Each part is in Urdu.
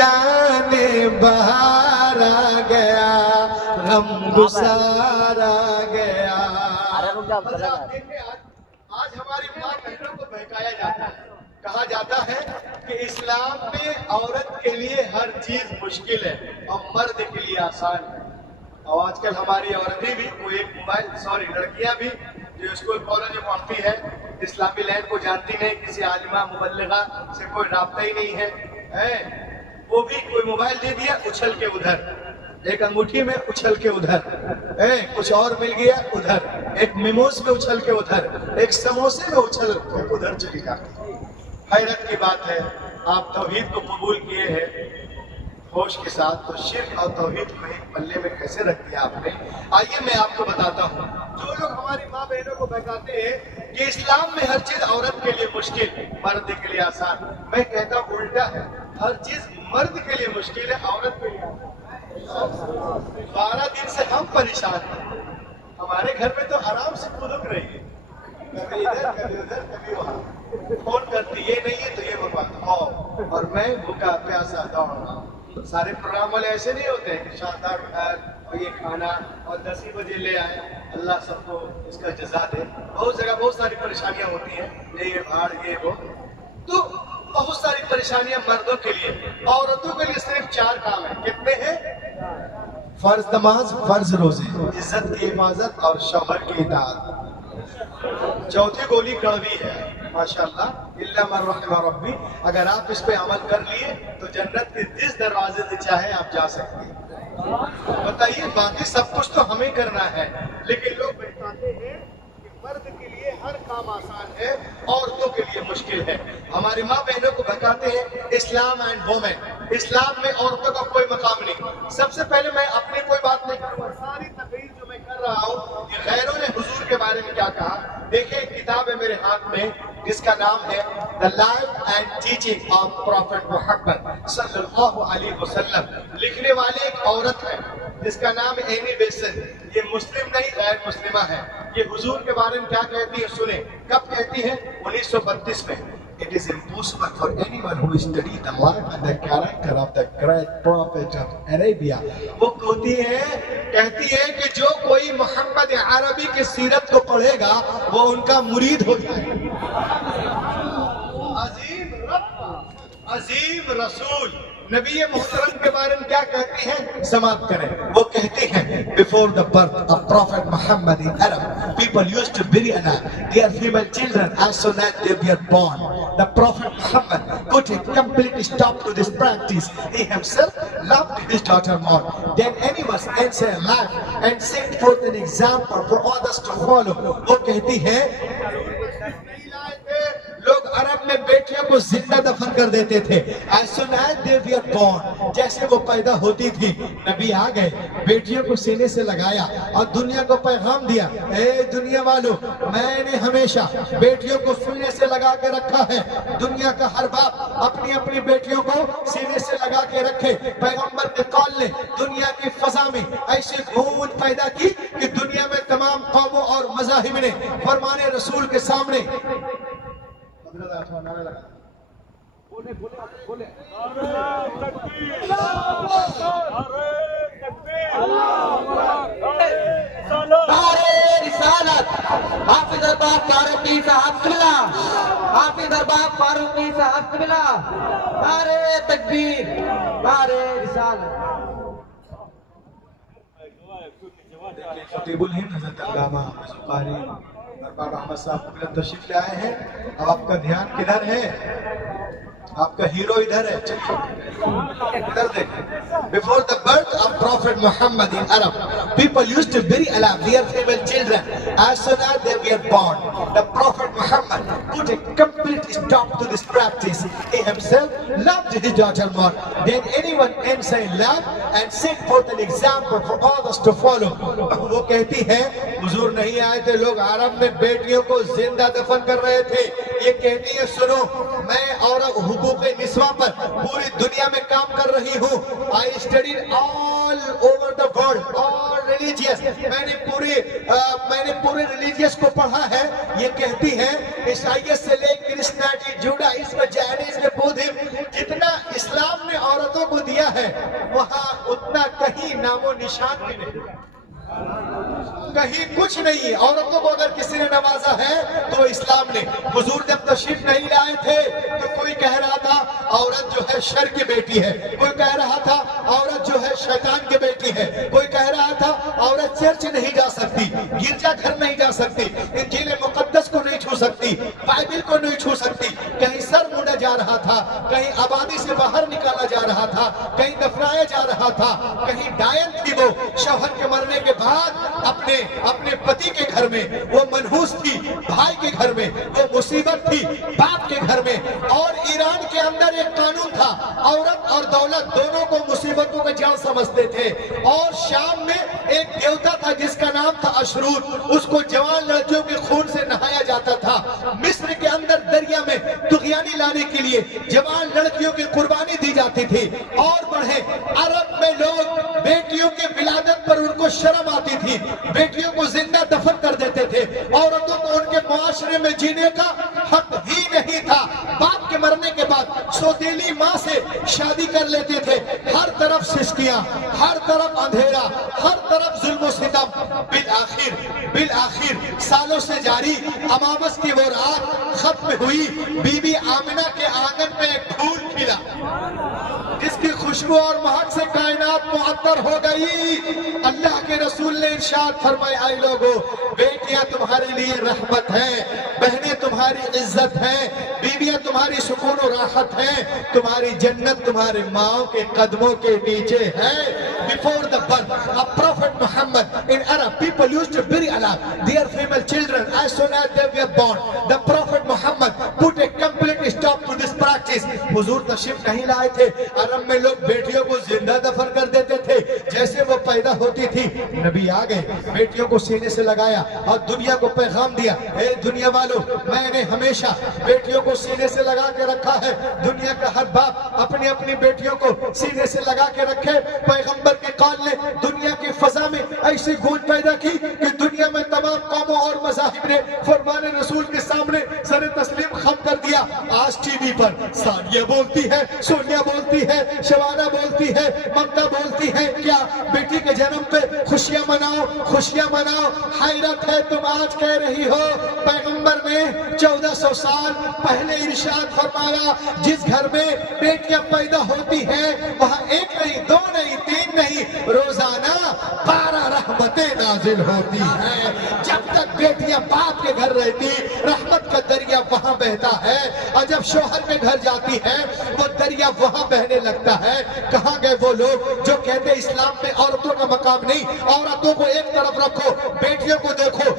جانے بہار آ گیا، غم گسار آ گیا۔ آج ہماری ماں بہنوں کو بہکایا جاتا ہے، کہا جاتا ہے کہ اسلام میں عورت کے لیے ہر چیز مشکل ہے اور مرد کے لیے آسان ہے۔ اور آج کل ہماری عورتیں بھی کوئی ایک موبائل لڑکیاں بھی جو اسکول کالج میں پڑھتی ہے، اسلامی لائن کو جانتی نہیں، کسی عالمہ مبلغہ سے کوئی رابطہ ہی نہیں ہے، وہ بھی کوئی موبائل دے دیا اچھل کے ادھر، ایک انگوٹھی میں اچھل کے ادھر، کچھ اور مل گیا ادھر، ایک میموز میں اچھل کے ادھر، ایک سموسے میں اچھل کے ادھر چلی جاتی۔ حیرت کی بات ہے، آپ توحید کو قبول کیے ہیں ہوش کے ساتھ، تو شرک اور توحید کو ایک پلے میں کیسے رکھ دیا آپ نے؟ آئیے میں آپ کو بتاتا ہوں۔ جو لوگ ہماری ماں بہنوں کو بہکاتے ہیں کہ اسلام میں ہر چیز عورت کے لیے مشکل، مرد کے لیے آسان، میں کہتا ہوں الٹا ہے، ہر چیز مرد کے لیے مشکل ہے، عورت کے لیے آسان۔ 12 دن سے ہم پریشان ہیں، ہمارے گھر میں تو آرام سے خودک رہی ہے، کبھی ادھر کبھی ادھر کبھی وہاں، فون کرتی یہ نہیں ہے تو یہ بتاتا ہوں، اور میں بھوکا پیاسا دوڑ رہا ہوں۔ سارے پروگرام والے ایسے نہیں ہوتے ہیں کہ شاندار گھر اور یہ کھانا اور 10 ہی بجے لے آئے، اللہ سب کو اس کا جزا دے۔ بہت جگہ بہت ساری پریشانیاں ہوتی ہیں، یہ بھاڑ یہ وہ، تو بہت ساری پریشانیاں مردوں کے لیے، عورتوں کے لیے صرف 4 کام ہیں۔ کتنے ہیں؟ فرض نماز، فرض روزے، عزت کی حفاظت اور شوہر کی اطاعت۔ چوتھی گولی کڑوی ہے، ماشاءاللہ، الا من رحم ربی، اگر آپ اس پہ عمل کر لیے تو جنت کے جس دروازے سے چاہے آپ جا سکتے ہیں۔ بتائیے، باقی سب کچھ تو ہمیں کرنا ہے، لیکن لوگ بتاتے ہیں کہ مرد کے لیے ہر کام آسان ہے، عورتوں کے لیے مشکل ہے۔ ہماری ماں بہنوں کو بتاتے ہیں اسلام اینڈ وومن، اسلام میں عورتوں کا کوئی مقام نہیں۔ سب سے پہلے میں اپنی کوئی بات نہیں کروں گا، ساری تقریر جو میں کر رہا ہوں کہ غیروں نے حضور کے بارے میں کیا کہا۔ دیکھیں، ایک کتاب ہے میرے ہاتھ میں جس کا نام ہے The Life and Teaching of Prophet Muhammad صلی اللہ علیہ وسلم۔ لکھنے والے ایک عورت ہے جس کا نام اینی بیسن، یہ مسلم نہیں غیر مسلمہ ہے۔ یہ حضور کے بارے میں کیا کہتی ہے سنیں، کب کہتی ہے؟ 1932 میں۔ It is impossible for anyone who studied the life and the character of the great prophet of Arabia۔ وہ کہتی ہے کہ جو کوئی محمد عربی کی سیرت کو پڑھے گا وہ ان کا مرید ہو جائے گا۔ عظیم رب، عظیم رسول، نبی محترم کے بارے میں کیا کہتی ہیں؟ سماعت کریں، وہ کہتی ہیں before the birth of Prophet Muhammad in Arab, people used to bury their female children as soon as they were born. The Prophet Muhammad put a complete stop to this practice. He himself loved his daughter more than anyone else in life and set forth an example for others to follow. وہ کہتی ہے لوگ عرب میں بیٹیوں کو زندہ دفن کر دیتے تھے as soon as they were born، جیسے وہ پیدا ہوتی تھی۔ نبی آ گئے، بیٹیوں کو سینے سے لگایا اور دنیا کو پیغام دیا، اے دنیا والو، میں نے ہمیشہ بیٹیوں کو سینے سے لگا کے رکھا ہے۔ دنیا کا ہر باپ اپنی اپنی بیٹیوں کو سینے سے لگا کے رکھے۔ پیغمبر کے قول نے دنیا کی فضا میں ایسی گونج پیدا کی کہ دنیا میں تمام قوموں اور مذاہب نے فرمان رسول کے سامنے حافظ ارباب فاروقی صاحب قبلہ، حافظ ارباب فاروقی صاحب قبلہ، نعرہ تکبیر، نعرہ رسالت۔ خطیب الہند حضرت علامہ قاری ارباب احمد صاحب قبلہ تشریف لے آئے ہیں۔ اب آپ کا دھیان کدھر ہے؟ آپ کا ہیرو ادھر ہے، ادھر دیکھیں۔ Before the birth of Prophet Muhammad in Arab, people used to bury alive their female children as soon as they were born. The Prophet Muhammad put a complete stop to this practice. He himself loved his daughter more than anyone else in life and set forth an example for others to follow. وہ کہتی ہے حضور نہیں آئے تھے، لوگ عرب میں بیٹیوں کو زندہ دفن کر رہے تھے۔ یہ کہتی ہے سنو، میں اور حقوق نسواں پر پوری دنیا میں کام کر رہی ہوں۔ I studied all over the world, all religious. میں نے پورے ریلیجیس کو پڑھا ہے۔ یہ کہتی ہے عیسائیت سے لے کرسچینٹی، جوڈائزم، جینیزم، بدھزم، جتنا اسلام نے عورتوں عورتوں کو دیا ہے وہاں اتنا کہیں نام و نشان بھی نہیں، کہیں کچھ نہیں. عورتوں کو اگر کسی نے نوازا ہے تو اسلام نے. حضور جب تشریف نہیں لائے تھے تو کوئی کہہ رہا تھا عورت جو ہے شر کی بیٹی ہے، کوئی کہہ رہا تھا عورت جو ہے شیطان کی بیٹی ہے، کوئی کہہ رہا تھا عورت چرچ نہیں جا سکتی، گرجا گھر نہیں جا سکتی، انجیل مقدس کو نہیں چھو سکتی، بائبل کو نہیں چھو سکتی. کہیں سر مونڈا جا رہا تھا، کہیں آبادی سے باہر نکالا جا رہا تھا، کہیں دفنایا جا رہا تھا، کہیں ڈائن تھی وہ شوہر کے مرنے کے بعد اپنے پتی کے گھر میں، وہ منحوس تھی بھائی کے گھر میں، وہ مصیبت تھی باپ کے گھر میں. اور ایران کے اندر ایک قانون تھا، عورت اور دولت دونوں کو مصیبتوں کا جال سمجھتے تھے. اور شام میں ایک دیوتا تھا جس کا نام تھا اشرور، اس کو جوان لڑکیوں کے خون سے نہایا جاتا تھا. مصر کے اندر دریا میں طغیانی لانے کے لیے جوان لڑکیوں کی قربانی دی جاتی تھی. اور بڑھے عرب میں لوگ بیٹیوں کے ولادت پر ان کو شرم آتی تھی، بیٹیوں کو زندہ دفن کر دیتے تھے. عورتوں کو ان کے معاشرے میں جینے کا حق ہی نہیں تھا. باپ کے مرنے کے بعد سوتیلی ماں سے شادی کر لیتے تھے. ہر طرف سسکیاں، ہر طرف اندھیرا، ہر طرف ظلم و ستم. بالآخر سالوں سے جاری امامس کی وہ رات ختم ہوئی. بی بی آمنہ کے آنگن میں ایک پھول کھلا جس کی خوشبو اور مہک سے کائنات معطر ہو گئی. اللہ کے رسول نے ارشاد فرمایا، اے لوگو بیٹیاں تمہارے لیے رحمت ہیں، بہنیں تمہاری عزت ہیں، بیویاں تمہاری سکون و راحت ہیں، تمہاری جنت تمہارے ماؤں کے قدموں کے نیچے ہے. Before the birth of Prophet Muhammad in Arab, people used to bury their female children as soon as they were born. The Prophet Muhammad put a complete stop to this practice. حضور تشریف نہیں لائے تھے، عرب میں لوگ بیٹیوں کو زندہ دفن کر دیتے تھے. جیسے وہ پیدا ہوتی تھی نبی آ گئے، بیٹیوں کو سینے سے لگایا اور دنیا کو پیغام دیا، اے دنیا والوں میں نے ہمیشہ بیٹیوں کو سینے سے لگا کے رکھا ہے. دنیا کا ہر باپ اپنی اپنی بیٹیوں کو سینے سے لگا کے رکھے. پیغمبر کے قول نے دنیا کی فضا میں ایسی گونج پیدا کی کہ دنیا میں تمام قوموں اور مذاہب نے فرمان رسول کے سامنے سر تسلیم خم کر دیا. آج ٹی وی پر ثانیہ بولتی ہے، سونیا بولتی ہے، شبانہ بولتی ہے، ممتا بولتی ہے، کیا بیٹی کے جنم پہ خوشیاں مناؤ، خوشیاں مناؤ. حیرت ہے تم آج کہہ رہی ہو. پیغمبر نے 1400 سال پہلے ارشاد فرمایا، جس گھر میں بیٹیاں پیدا ہوتی ہیں وہاں ایک نہیں، دو نہیں، تین نہیں، روزانہ 12 رحمتیں نازل ہوتی ہیں. جب تک بیٹیاں باپ کے گھر رہتی رحمت کا دریا وہاں بہتا ہے، اور جب شوہر کے گھر جاتی ہے وہ دریا وہاں بہنے لگتا ہے. کہاں گئے وہ لوگ جو کہتے اسلام میں عورتوں کا مقام نہیں، عورتوں کو ایک طرف رکھو، بیٹیوں کو دیکھو.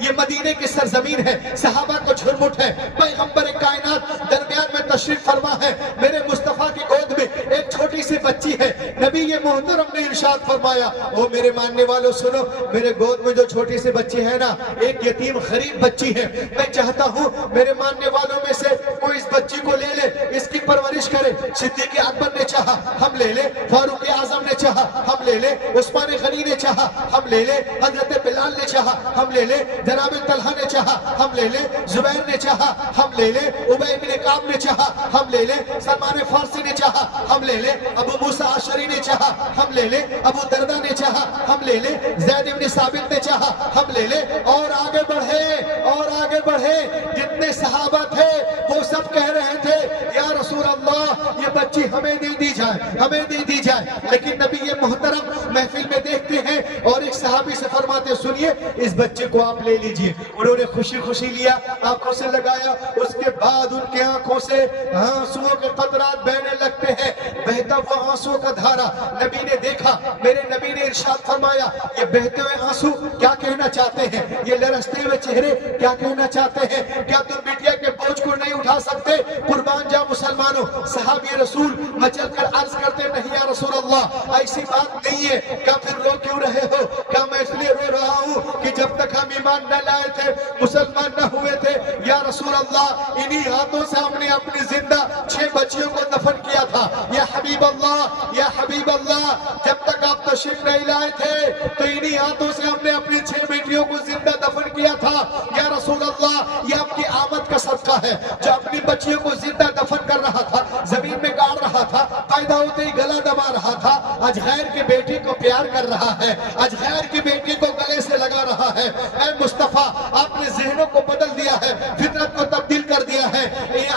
یہ مدینے کی سرزمین ہے، صحابہ کو جھرمٹ ہے. پیغمبر کائنات درمیان میں تشریف فرما ہے، میرے مصطفیٰ کی گود میں ایک چھوٹی سی بچی ہے. نبی یہ محترم نے ارشاد فرمایا، او میرے ماننے والوں سنو، میرے گود میں جو چھوٹی سی بچی ہے نا، ایک یتیم غریب بچی ہے. میں چاہتا ہوں میرے ماننے والوں میں سے کوئی اس بچی کو لے لے، اس کی پرورش کرے. صدیق اکبر نے چاہا ہم لے لے، فاروق اعظم نے چاہا ہم لے لے، عثمان غنی نے چاہا ہم لے لے، حضرت بلال نے چاہا ہم لے لے، جناب طلحہ نے چاہا ہم لے لے، زبیر نے چاہا ہم لے لے، ابی بن کعب نے چاہا ہم لے لے، سلمان فارسی نے چاہا ہم لے لے، ابو موسیٰ اشعری نے چاہا ہم لے لے، ابو دردہ نے چاہا ہم لے لے، زید بن ثابت نے چاہا ہم لے لے. اور آگے بڑھے اور آگے بڑھے. جتنے صحابہ تھے وہ سب کہہ رہے تھے یا رسول اللہ یہ بچی ہمیں دے دی جائے، ہمیں دے دی جائے. لیکن نبی یہ محترم محفل میں دیکھتے ہیں اور ایک صحابی سے فرماتے سنیے اس بچے کو آپ لے لیجئے. انہوں نے خوشی خوشی لیا، آنکھوں سے لگایا، اس کے بعد ان کے آنکھوں سے آنسوؤں کے قطرات بہنے لگتے ہیں. بہتا ہوا آنسوؤں کا دھارا نبی نے دیکھا. میرے نبی نے ارشاد فرمایا یہ بہتے ہوئے آنسو کیا کہنا چاہتے ہیں، یہ لرزتے ہوئے چہرے کیا کہنا چاہتے ہیں. کیا تم بیٹیا کے بوجھ کو نہیں اٹھا سکتے؟ قربان جا مسلمانوں. صحابی رسول مچل کر عرض کرتے نہیں یا رسول اللہ ایسی بات نہیں ہے. کیا پھر رو کیوں رہے ہو؟ کیا میں اس لیے رو رہا ہوں کہ جب تک ہم ایمان نہ لائے تھے، مسلمان نہ ہوئے تھے، یا رسول اللہ انہی ہاتھوں سے ہم نے اپنی زندہ 6 بچیوں کو دفن کیا تھا. یا حبیب اللہ، یا حبیب اللہ جب تک آپ تشریف نہیں لائے تھے تو انہی ہاتھوں سے ہم نے اپنی 6 بیٹیوں کو زندہ دفن کیا تھا. یا رسول اللہ یہ آپ کی آمد کا صدقہ ہے جو اپنی بچیوں کو زندہ دفن کر رہا تھا، زمین میں گاڑ رہا تھا. پیدا ہوتے ہی گلا دبا رہا تھا، آج غیر کی بیٹی کو پیار کر رہا ہے، آج غیر کی بیٹی کو گلے سے لگا رہا ہے۔ اے مصطفیٰ، آپ نے ذہنوں کو بدل دیا ہے، فطرت کو تبدیل کر دیا ہے،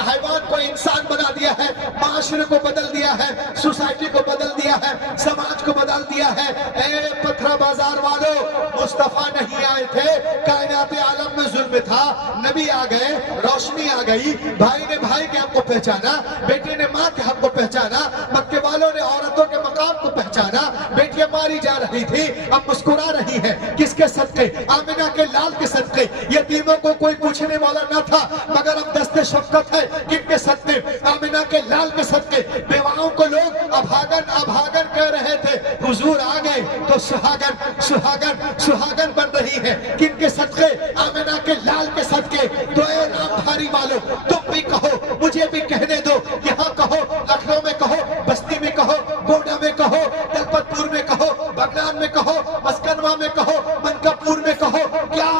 حیوان کو انسان بنا دیا ہے، معاشرے کو بدل دیا ہے، سوسائٹی کو بدل دیا ہے، سماج کو بدل دیا ہے۔ اے پتھرا بازار والو، مصطفیٰ نہیں آئے تھے، کائنات عالم میں ظلم تھا، نبی آ گئے، روشنی آ گئی، بھائی نے بھائی کے حق کو پہچانا، بیٹے نے ماں کے حق کو پہچانا، مکے والوں نے عورتوں کے مقام کو پہچانا۔ بیٹیاں ماری جا رہی تھی، اب مسکرا رہی ہے، کس کے صدقے؟ آمنہ کے لال کے صدقے۔ یتیموں کو کوئی پوچھنے والا نہ تھا، مگر اب دست شفقت ہے، کن کے صدقے؟ آمنہ کے لال کے صدقے۔ بیواؤں کو لوگ ابھاگن ابھاگن کہہ رہے تھے، حضور آ گئے تو سہاگن سہاگن سہاگن بن رہی ہے، کن کے صدقے؟ آمنہ کے لال کے صدقے۔ تو اے نامدھاری والو، تم بھی کہو، مجھے بھی کہنے دو، یہاں کہو، لکھنؤ میں کہو، بستی میں کہو، گوڈا میں کہو، دلپت پور میں کہو، بغلان میں کہو، مسکنوا میں کہو، منکاپور میں کہو، کیا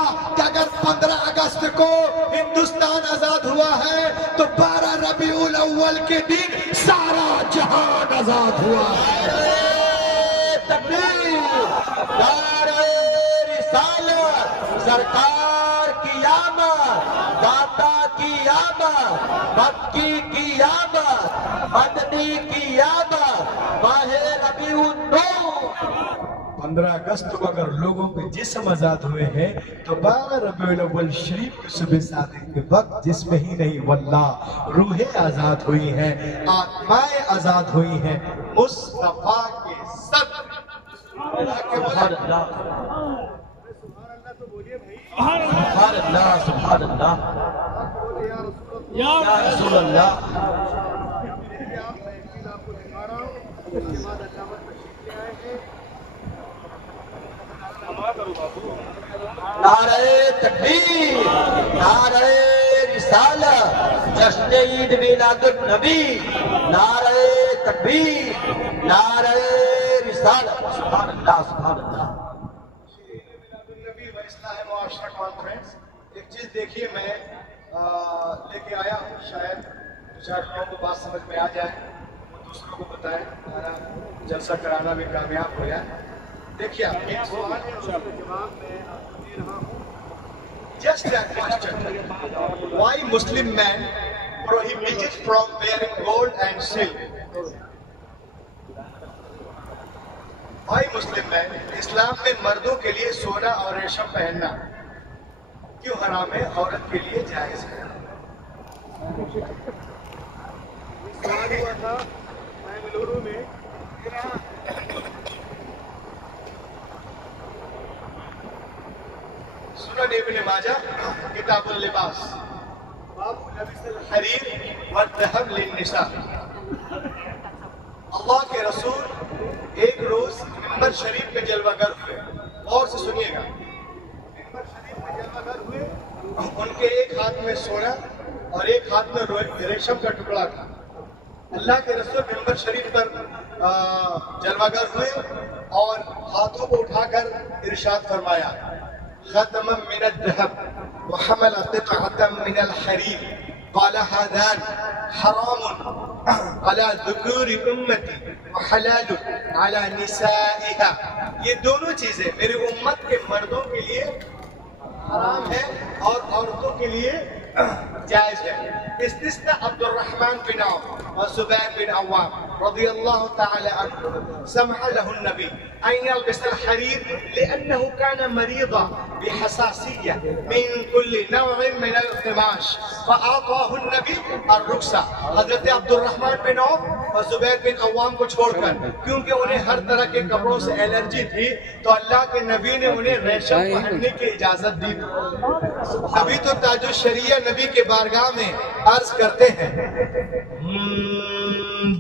اگر 15 اگست کو ہندوستان آزاد ہوا ہے تو 12 ربیع الاول کے دن سارا جہان آزاد ہوا ہے۔ تکبیر، نعرہ رسالت، سرکار کی آمد، داتا کی آمد، مکی کی آمد، مدنی کی آمد، ماہ ربیع النور۔ 15 اگست کو اگر لوگوں کے جسم آزاد ہوئے ہیں تو 12 ربیع الاول شریف کی صبح صادق کے وقت جسم ہی نہیں واللہ روحیں آزاد ہوئی ہیں، آتمائیں آزاد ہوئی ہیں مصطفیٰ کے صدقے۔ سبحان اللہ، سبحان اللہ، سبحان اللہ، یا رسول اللہ۔ نعرہ تکبیر، نعرہ رسالت، جشن عید میلاد النبی، نعرہ تکبیر، نعرہ رسالت، سبحان اللہ، سبحان اللہ۔ نبی و اصلاح معاشرہ کانفرنس، ایک چیز دیکھیے میں لے کے آیا ہوں، شاید لوگوں کو بات سمجھ میں آ جائے، وہ دوسروں کو بتائیں، ہمارا جلسہ کرانا بھی کامیاب ہو جائے۔ دیکھیے آپ ایک سوال ہے، اس کے جواب میں دے رہا ہوں۔ Just that question, why Muslim men prohibited from wearing gold and silk? Why Muslim men, اسلام میں مردوں کے لیے سونا اور ریشم پہننا کیوں حرام ہے، عورت کے لیے جائز ہے؟ سوال ہوا تھا بنگلورو میں، سنن ابن ماجہ کتاب اللباس، باب لبس الحریر والذهب للنساء۔ اللہ کے رسول ایک روز منبر شریف میں جلوہ گر ہوئے، اور سے سنیے گا، منبر شریف میں جلوہ گر ہوئے، ان کے ایک ہاتھ میں سونا اور ایک ہاتھ میں ریشم کا ٹکڑا تھا۔ اللہ کے رسول منبر شریف پر جلوہ گر ہوئے اور ہاتھوں کو اٹھا کر ارشاد فرمایا، ختما من الذهب وحمل قطعة من الحرير قال هذان حرام على ذكور امتي وحلال على نسائها۔ یہ دونوں چیزیں میری امت کے مردوں کے لیے حرام ہے اور عورتوں کے لیے جائز ہے۔ استثناء عبد الرحمن بن عوف وزبير بن عوام رضي الله تعالى عنه، سمح له النبي أن يلبس الحرير لأنه كان مريضا بحساسية من كل نوع من القماش فأعطاه النبي الرخصة۔ حضرت عبد الرحمن بن عوف اور زبیر بن عوام کو چھوڑ کر، کیونکہ انہیں ہر طرح کے کپڑوں سے الرجی تھی، تو اللہ کے نبی نے انہیں ریشم پہننے کی اجازت دی۔ ابھی تو تاج الشریعہ نبی کے بارگاہ میں عرض کرتے ہیں،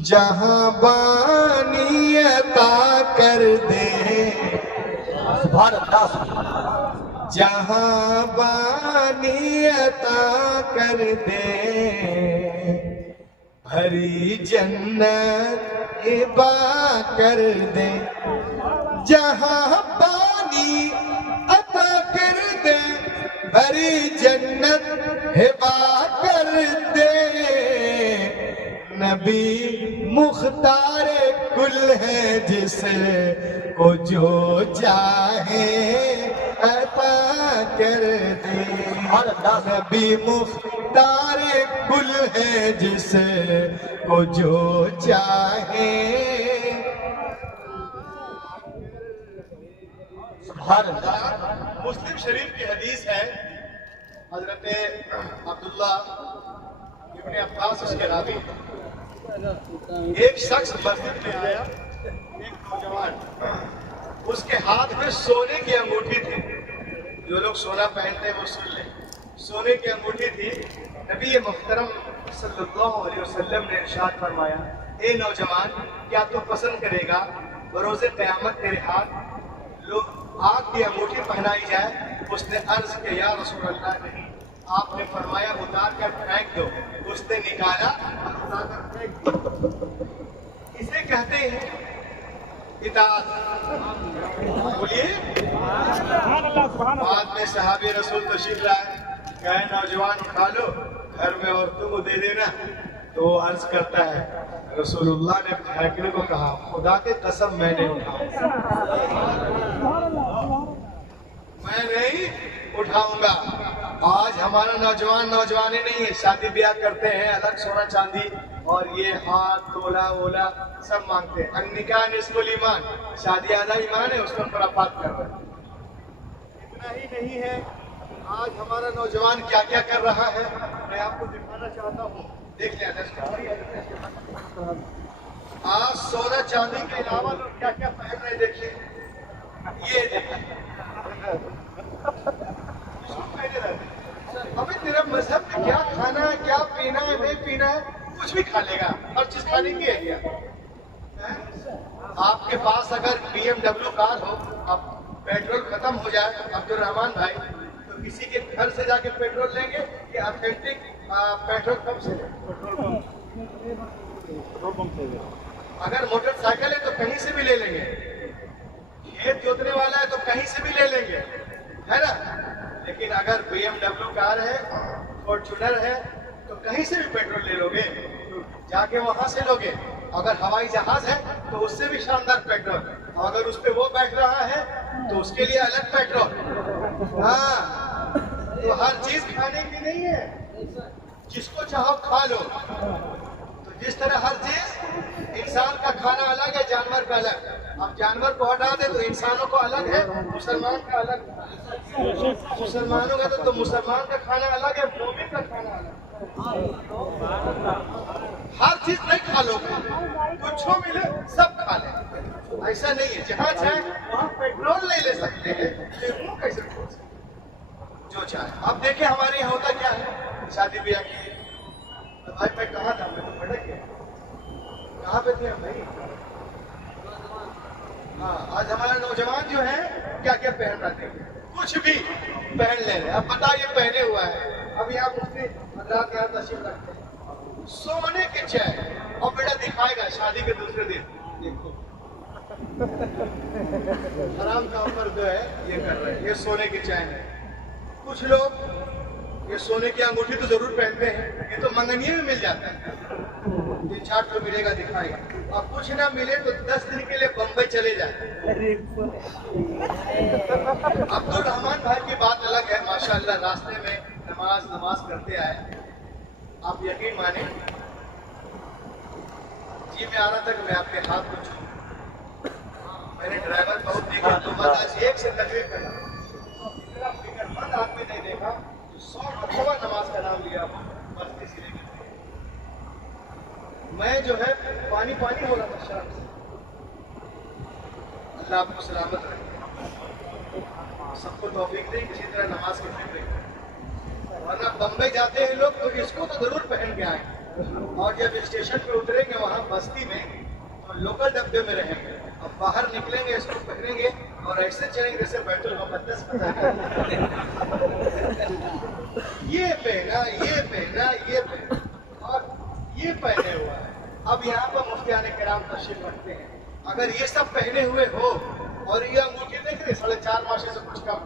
جہاں بانی عطا کر دے، سبحان اللہ، سبحان اللہ، جہاں بانی عطا کر دے، بھری جنت عطا کر دے، جہاں بانی عطا کر دے، بھری جنت عطا کر دے، نبی مختار گل ہے جس کو جو چاہے عطا کر دے. نبی مختار گل ہے جس کو جو چاہے. سبحان اللہ. مسلم شریف کی حدیث ہے، حضرت عبداللہ ابن عباس اس کے راوی. ایک شخص مسجد میں آیا، ایک نوجوان، اس کے ہاتھ میں سونے کی انگوٹھی تھی. جو لوگ سونا پہنتے ہیں وہ سن لیں، سونے کی انگوٹھی تھی. نبی محترم صلی اللہ علیہ وسلم نے ارشاد فرمایا، اے نوجوان، کیا تو پسند کرے گا بروز قیامت تیرے ہاتھ لوگ آگ کی انگوٹھی پہنائی جائے؟ اس نے عرض کیا، یا رسول اللہ نہیں. آپ نے فرمایا اتار کر پھینک دو. اس نے نکالا اور اتار کر پھینک دو. اسے کہتے ہیں اطاعت. بولیے. بعد میں صحابی رسول تشریف لائے، کہے نوجوان اٹھا لو، گھر میں عورتوں کو دے دینا. تو وہ عرض کرتا ہے رسول اللہ نے پھینکنے کو کہا، خدا کی قسم میں نہیں میں نہیں اٹھاؤں گا. آج ہمارا نوجوان نوجوانی نہیں ہے، شادی بیاہ کرتے ہیں الگ سونا چاندی اور یہ ہاتھ تولا وولا سب مانگتے ہیں. النکاح نصف الایمان، شادی آدھا ایمان ہے، اس پر خرافات کر رہے ہیں. اتنا ہی نہیں ہے، آج ہمارا نوجوان کیا کیا کر رہا ہے میں آپ کو دکھانا چاہتا ہوں. دیکھ لیں آج سونا چاندی کے علاوہ لوگ کیا کیا پہن رہے ہیں. دیکھیے یہ دیکھیں. ابھی تیرا مذہب میں کیا کھانا ہے، کیا پینا ہے، نہیں پینا ہے، کچھ بھی کھا لے گا. ہر چیز کھانے کی ہے کیا؟ آپ کے پاس اگر BMW کار ہو، اب پیٹرول ختم ہو جائے عبد الرحمان بھائی، تو کسی کے گھر سے جا کے پیٹرول لیں گے کہ اتھینٹک پیٹرول پمپ سے لیں گے؟ اگر موٹر سائیکل ہے تو کہیں سے بھی لے لیں گے. کھیت جوتنے والا ہے تو کہیں سے بھی لے لیں گے، ہے نا. لیکن اگر BMW کار ہے، فارچونر ہے، تو کہیں سے بھی پیٹرول لے لو گے، جا کے وہاں سے لو گے. اگر ہوائی جہاز ہے تو اس سے بھی شاندار پیٹرول. اگر اس پہ وہ بیٹھ رہا ہے تو اس کے لیے الگ پیٹرول. ہاں، تو ہر چیز کھانے کی نہیں ہے، جس کو چاہو کھا لو. تو جس طرح ہر چیز، انسان کا کھانا الگ ہے، جانور کا الگ. اب جانور کو ہٹا دے تو انسانوں کو الگ ہے، مسلمان کا الگ. مسلمانوں کا تو مسلمان کا کھانا الگ ہے، مومن کا کھانا الگ. ہر چیز نہیں کھا لو گے، کچھ ملے سب کھا لیں. ایسا نہیں ہے، جہاں چاہے وہاں پیٹرول نہیں لے سکتے ہیں، وہ کیسے کھول سکتے جو چاہے. اب دیکھیں ہمارے یہاں ہوتا کیا ہے، شادی بیاہ کی. بھائی میں کہاں تھا، میں تو بھٹک گیا. کہاں پہ تھے بھائی؟ ہاں، آج ہمارے نوجوان جو ہیں کیا کیا پہن رہتے ہیں، کچھ بھی پہن لے رہے. اب بتا یہ پہنے ہوا ہے. اب یہاں مفتی حضرات یہاں تشریف رکھتے ہیں، سونے کے چین. اور بیٹا دکھائے گا شادی کے دوسرے دن، دیکھو حرام کا اوپر جو ہے یہ کر رہے ہیں. یہ سونے کے چین ہے. کچھ لوگ یہ سونے کی انگوٹھی تو ضرور پہنتے ہیں، یہ تو منگنیے میں مل جاتا ہے. 3-4 تو ملے گا، دکھائے گا. اور کچھ نہ ملے تو 10 دن کے لیے بمبئی چلے جائیں. عبد الرحمان بھائی کی بات الگ ہے، ماشاءاللہ راستے میں نماز کرتے آئے. آپ یقین مانیں، جی میں آ رہا تھا کہ میں آپ کے ہاتھ کو چھو. میں نے ڈرائیور بہت دیکھا تو بس ایک سے تقریر کرنا، اتنا فکر مند آدمی نہیں دیکھا 100 مرتبہ نماز کا نام لیا. بس اسی لیے میں جو ہے پانی ہو رہا تھا شرم سے. اللہ آپ کو سلامت رکھے، سب کو توفیق دے کسی طرح نماز کی فکر کریں. ورنہ بمبئی جاتے ہیں لوگ تو اس کو تو ضرور پہن کے آئیں. اور جب اسٹیشن پہ اتریں گے وہاں بستی میں تو لوکل ڈبے میں رہیں گے. اب باہر نکلیں گے اس کو پہنیں گے اور ایسے چلیں گے جیسے بیت المقدس یہ پہنا اور یہ پہنے ہوا ہے. اب یہاں پر مفتیان کرام تشریف رکھتے ہیں. اگر یہ سب پہنے ہوئے ہو اور یہ انگوٹھی دیکھ رہے 4.5 ماشے سے کچھ کم،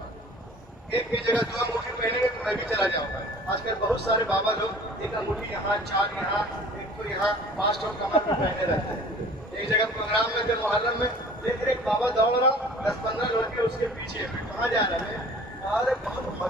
ایک کی جگہ 2 انگوٹھی پہنیں گے تو میں بھی چلا جاؤں گا. آج کل بہت سارے بابا لوگ ایک انگوٹھی یہاں، 4 یہاں، ایک تو یہاں، 5 کمر میں پہنے رہتے ہیں. ایک جگہ programme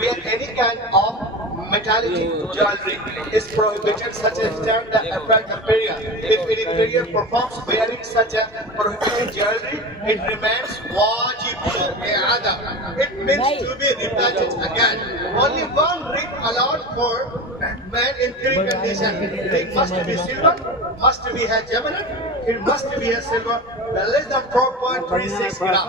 wear any kind of metallic jewelry is prohibited, such as stamp that affect appear. If any player performs wearing such a prohibited jewelry, it remains wajib i'ada. It means to be repeated again. Only one ring allowed for man in three conditions. Ring must be silver, must be a geminate, it must be a silver less than 4.36 gram.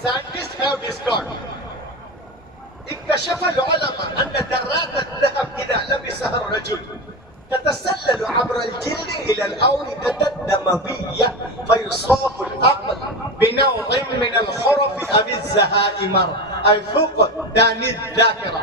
Scientists have discovered, اكتشف العلماء أن ذرات الذهب إذا لبسها الرجل تتسلل عبر الجلد إلى الأوردة الدموية فيصاب العقل بنوع من الخرف أو الزهائمر أي فقدان الذاكرة।